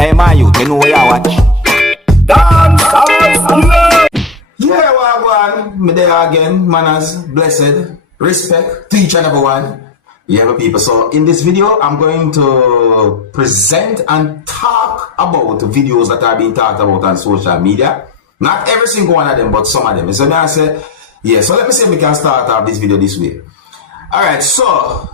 Hey, my youth, you know where you watch? Dancehall skilla! Yeah, wagwan, me there again, manners, blessed, respect to each and every one. Yeah, my people. So in this video, I'm going to present and talk about videos that are being talked about on social media. Not every single one of them, but some of them. So now I say, yeah, so let me see if we can start off this video this way. Alright, so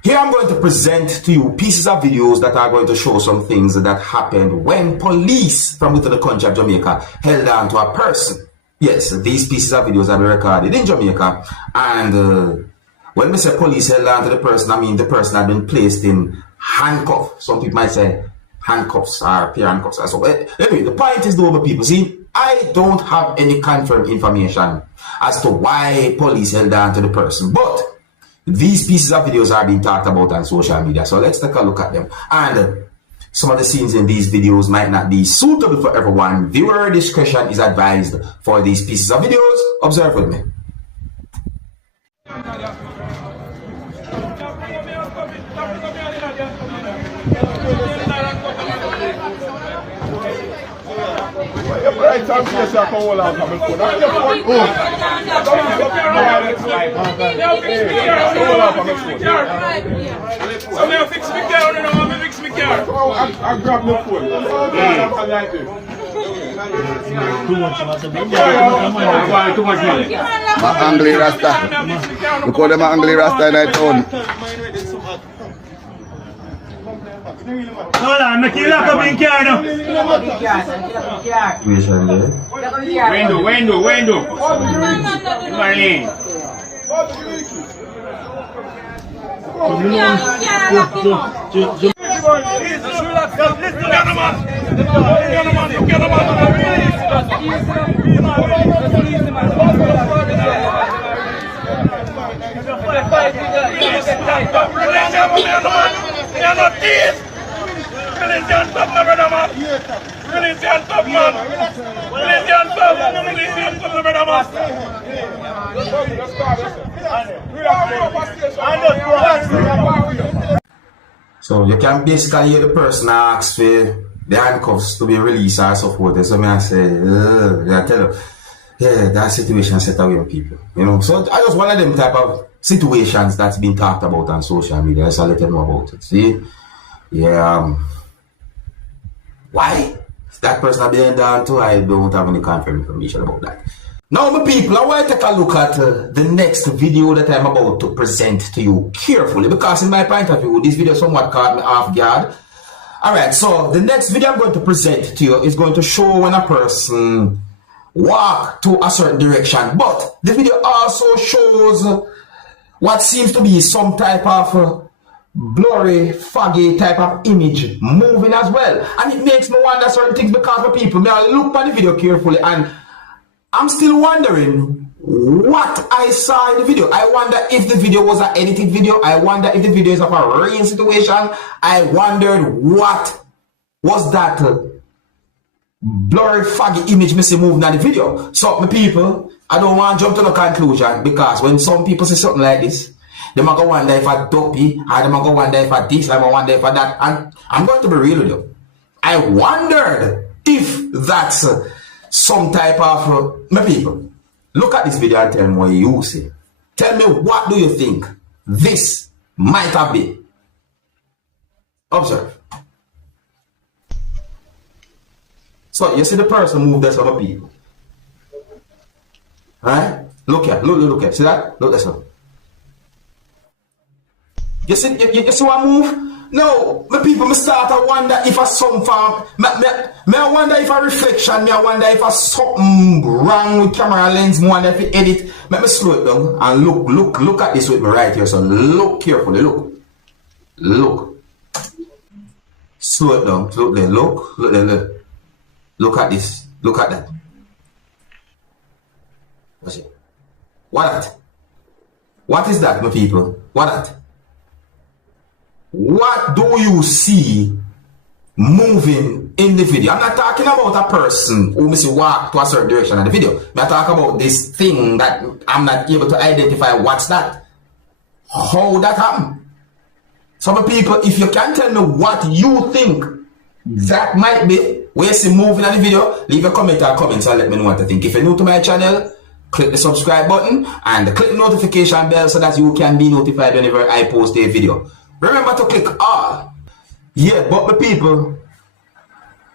here I'm going to present to you pieces of videos that are going to show some things that happened when police from within the country of Jamaica held on to a person. Yes, these pieces of videos have been recorded in Jamaica, and when we say police held on to the person, I mean the person had been placed in handcuffs. Some people might say handcuffs or peer handcuffs. So anyway, the point is, though, people, see, I don't have any confirmed information as to why police held on to the person, but these pieces of videos are being talked about on social media. So let's take a look at them. And some of the scenes in these videos might not be suitable for everyone. Viewer discretion is advised for these pieces of videos. Observe with me. Right time to say come all out of my phone. I'm just one phone. So me fix me car, no, me fix me car. I grab my phone. Too much money. My angry rasta. Look how them angry rasta in that town. Hold on, make you lock up in car now. Window. Money. So you can basically hear the person ask for the handcuffs to be released or so forth. So I say, I tell you, yeah, that situation set away with people. You know, so I just one of them type of situations that's been talked about on social media. So I'll let you know about it. See? Yeah. Why that person have been done to? I don't have any confirmed information about that. Now, my people, I want to take a look at the next video that I'm about to present to you carefully, because in my point of view, this video somewhat caught me off guard. Alright, so the next video I'm going to present to you is going to show when a person walk to a certain direction, but the video also shows what seems to be some type of blurry, foggy type of image moving as well. And it makes me wonder certain things, because for people, may I look at the video carefully and I'm still wondering what I saw in the video. I wonder if the video was an edited video. I wonder if the video is of a real situation. I wondered what was that blurry, foggy image me see moving in the video. So, my people, I don't want to jump to no conclusion, because when some people say something like this, they might go wonder if I duppy, or they might go wonder if I this, I might wonder if I that. And I'm going to be real with you. I wondered if that's some type of my people. Look at this video and tell me what you say. Tell me, what do you think this might have been? Observe. So you see the person move there, some people. Right? Look here, look here. See that? Look this one. You see what move? No, my people, me start to wonder if a some form, me I wonder if a reflection, me I wonder if a something wrong with camera lens, me wonder if it edit. Let me slow it down and look at this with me right here. So look carefully, look. Slow it down, look there, look there. Look at this, look at that. What's it? What that? What is that, my people? What that? What do you see moving in the video? I'm not talking about a person who must walk to a certain direction in the video. I'm talking about this thing that I'm not able to identify what's that. How that happened. Some people, if you can tell me what you think that might be where you see moving on the video. Leave a comment or comments and let me know what you think. If you're new to my channel, click the subscribe button and click the notification bell so that you can be notified whenever I post a video. Remember to click all. Yeah, but the people,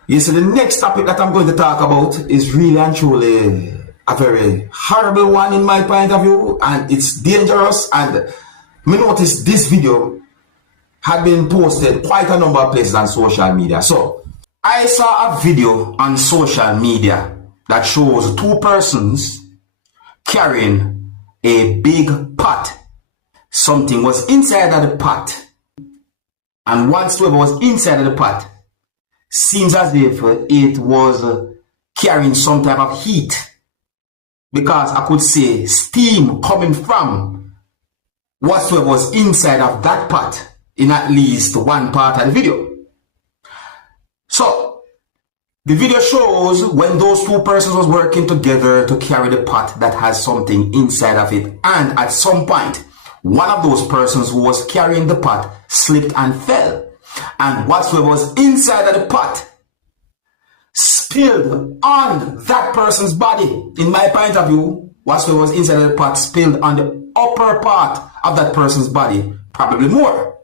you see the next topic that I'm going to talk about is really and truly a very horrible one in my point of view, and it's dangerous. And me notice this video had been posted quite a number of places on social media. So I saw a video on social media that shows two persons carrying a big pot. Something was inside of the pot, and whatsoever was inside of the pot seems as if it was carrying some type of heat, because I could see steam coming from whatsoever was inside of that pot in at least one part of the video. So the video shows when those two persons was working together to carry the pot that has something inside of it, and at some point one of those persons who was carrying the pot slipped and fell, and whatsoever was inside of the pot spilled on that person's body. In my point of view, whatsoever was inside of the pot spilled on the upper part of that person's body, probably more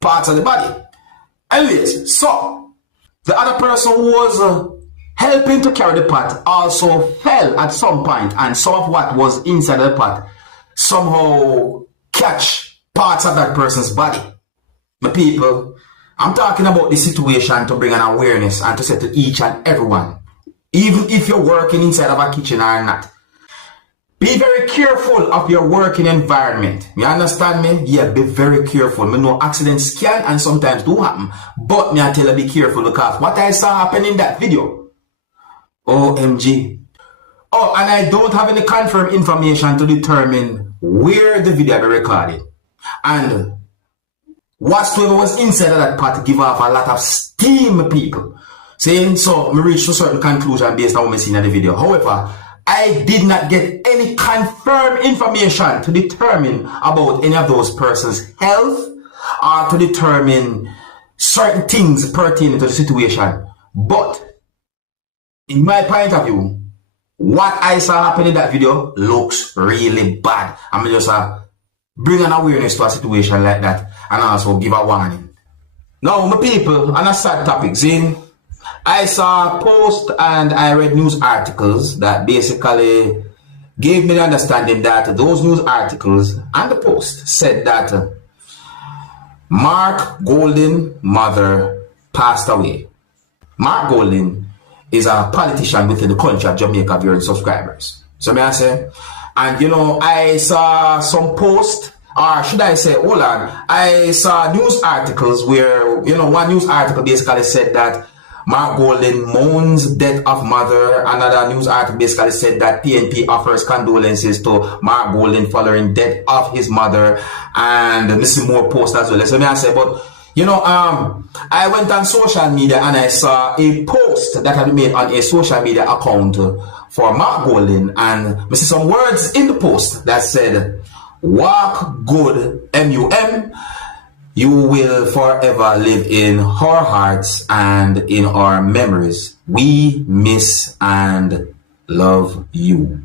parts of the body. Anyways, so the other person who was helping to carry the pot also fell at some point, and some of what was inside of the pot somehow catch parts of that person's body. My people, I'm talking about the situation to bring an awareness and to say to each and everyone, even if you're working inside of a kitchen or not, be very careful of your working environment. You understand me? Yeah, be very careful. Me know accidents can and sometimes do happen, but me I tell you be careful, because what I saw happen in that video, OMG. Oh, and I don't have any confirmed information to determine where the video be recorded. And whatsoever was inside of that pot give off a lot of steam, people. See, so me reach to a certain conclusion based on what I seen in the video. However, I did not get any confirmed information to determine about any of those persons' health or to determine certain things pertaining to the situation. But in my point of view, what I saw happen in that video looks really bad. I'm just bring an awareness to a situation like that and also give a warning. Now, my people, on a sad topic, Zin, I saw a post and I read news articles that basically gave me the understanding that those news articles and the post said that Mark Golden's mother passed away. Mark Golden is a politician within the country of Jamaica, viewing subscribers. So may I say, and you know, I saw some posts, or should I say, hold on, I saw news articles where, you know, one news article basically said that Mark Golden mourns death of mother. Another news article basically said that PNP offers condolences to Mark Golden following death of his mother, and missing more posts as well. So may I say, but you know, I went on social media and I saw a post that had been made on a social media account for Mark Golden, and I see some words in the post that said, "Walk good, MUM. You will forever live in our hearts and in our memories. We miss and love you."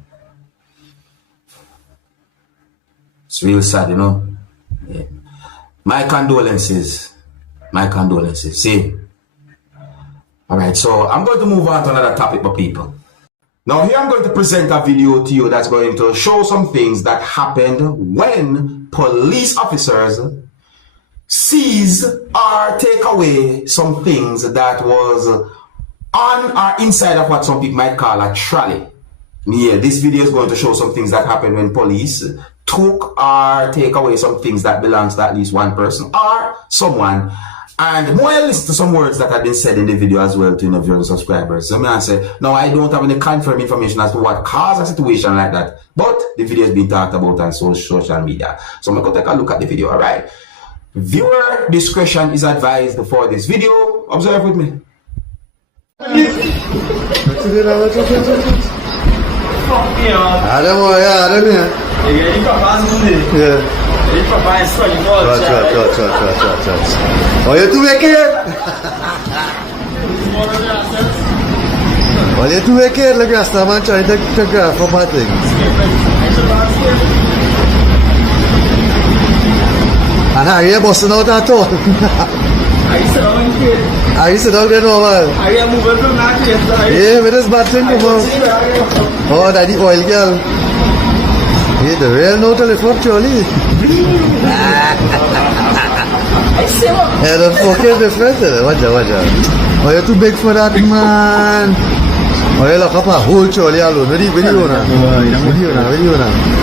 It's real sad, you know. Yeah. My condolences. My condolences. See? Alright, so I'm going to move on to another topic, my people. Now here I'm going to present a video to you that's going to show some things that happened when police officers seize or take away some things that was on or inside of what some people might call a trolley. Yeah, this video is going to show some things that happened when police took or take away some things that belongs to at least one person or someone. And more or less to some words that have been said in the video as well to viewing subscribers. So I say, no, I don't have any confirmed information as to what caused a situation like that. But the video has been talked about on social media. So I'm going to take a look at the video, alright? Viewer discretion is advised for this video. Observe with me. Oh, you do make it? Well, you're too wicked, like Rasta man trying to grab for bad things. And Harry busting out at all. Harry sit down there normal. Yeah, with his bad thing come out. Oh, that the oil girl. Yeah, the real no telephone trolley. Yeah, the fucking different. Watch out. Oh, you're too big for that, man. Oh, you lock up a whole trolley alone. Where do you now?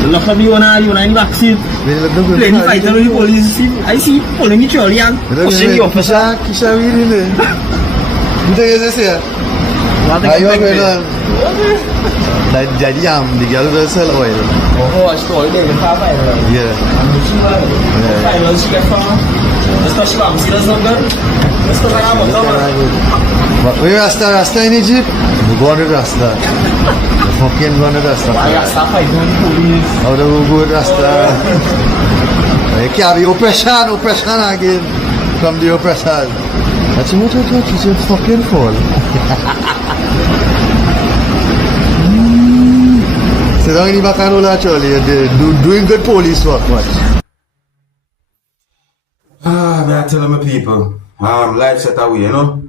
Lock up you in backseat. Plenty fighter with the police. I see pulling the trolley and pushing the officer. Kisha really there. What is this here? Are you going on? That daddy the girl will sell oil. Oh, I stole it in the car. Yeah. But we Rasta in Egypt? We go on with Rasta. We fucking go on with Rasta. How do we go with Rasta? You can't be oppression again. From the oppression. That's what it's a fucking fall. Sit down in the back and roll actually. Doing good police work, watch. I tell my people, life set away, you know?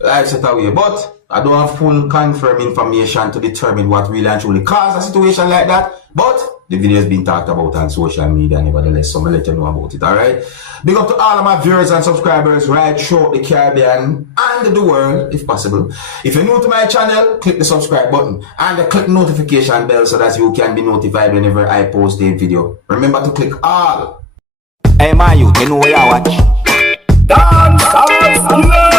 Life set away, but I don't have full confirmed information to determine what really and truly caused a situation like that, but the video has been talked about on social media nevertheless, so I'm gonna let you know about it, alright? Big up to all of my viewers and subscribers right throughout the Caribbean and the world, if possible. If you're new to my channel, click the subscribe button and click the notification bell so that you can be notified whenever I post a video. Remember to click all. Hey, my youth, you know where you watch? Dancehall.